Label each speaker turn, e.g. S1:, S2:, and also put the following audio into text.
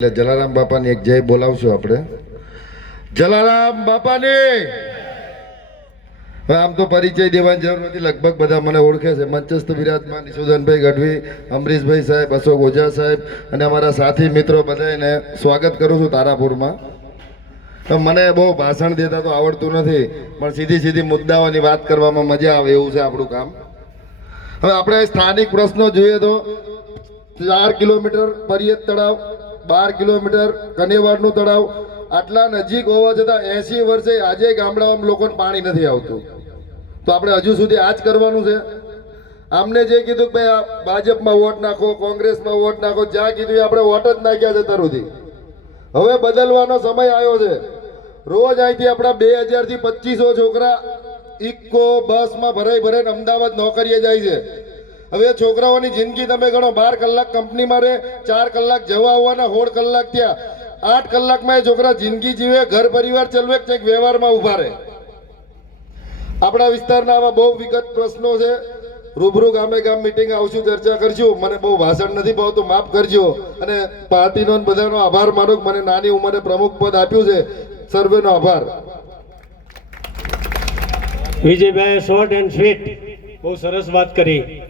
S1: એટલે જલારામ બાપાની એક જય બોલાવશું આપણે. જલારામ બાપાની! આમ તો પરિચય દેવાની જરૂર નથી, લગભગ બધા મને ઓળખે છે. મંચસ્થ વિરાજમાન નિશુદનભાઈ ગઢવી, અમરીશભાઈ સાહેબ, અશોક ઓઝા સાહેબ અને અમારા સાથી મિત્રો બધાને સ્વાગત કરું છું તારાપુરમાં. તો મને બહુ ભાષણ દેતા તો આવડતું નથી, પણ સીધી સીધી મુદ્દાઓની વાત કરવામાં મજા આવે એવું છે આપણું કામ. હવે આપણે સ્થાનિક પ્રશ્નો જોઈએ તો ચાર કિલોમીટર પરિયત તળાવ બાર કિલોમીટર કનેવાડનું તળાવ. આટલા નજીક હોવા છતાં એસી વર્ષે આજે ગામડાઓમાં લોકોને પાણી નથી આવતું. તો આપણે હજુ સુધી આ જ કરવાનું છે. આમને જે કીધું કે ભાજપમાં વોટ નાખો, કોંગ્રેસમાં વોટ નાખો, જ્યાં કીધું આપણે વોટ જ નાખ્યા છે તરુથી હવે બદલવાનો સમય આવ્યો છે. રોજ અહીંથી આપણા બે હજારથી પચીસો છોકરા ઇકો બસમાં ભરાઈ ભરાઈને અમદાવાદ નોકરીએ જાય છે. હવે છોકરાઓની જિંદગી તમે ગણો, બાર કલાક કંપનીમાં રહે, ચાર કલાક જવા આવવાના સોળ કલાક ત્યાં, આઠ કલાકમાં એ છોકરા જિંદગી જીવે, ઘર પરિવાર ચલવે કંઈક વ્યવહારમાં ઊભા રહે. આપણા વિસ્તારના આવા બહુ વિગત પ્રશ્નો છે. રૂબરૂ ગામે ગામ મિટિંગ આવશું, ચર્ચા કરશું. મને બહુ ભાષણ નથી ભાવતું, માફ કરજો. અને પાર્ટીનો બધાનો આભાર માનું, મને નાની ઉંમરે પ્રમુખ પદ આપ્યું છે. સર્વેનો આભાર.
S2: વિજયભાઈ શોર્ટ એન્ડ સ્વીટ બહુ સરસ વાત કરી.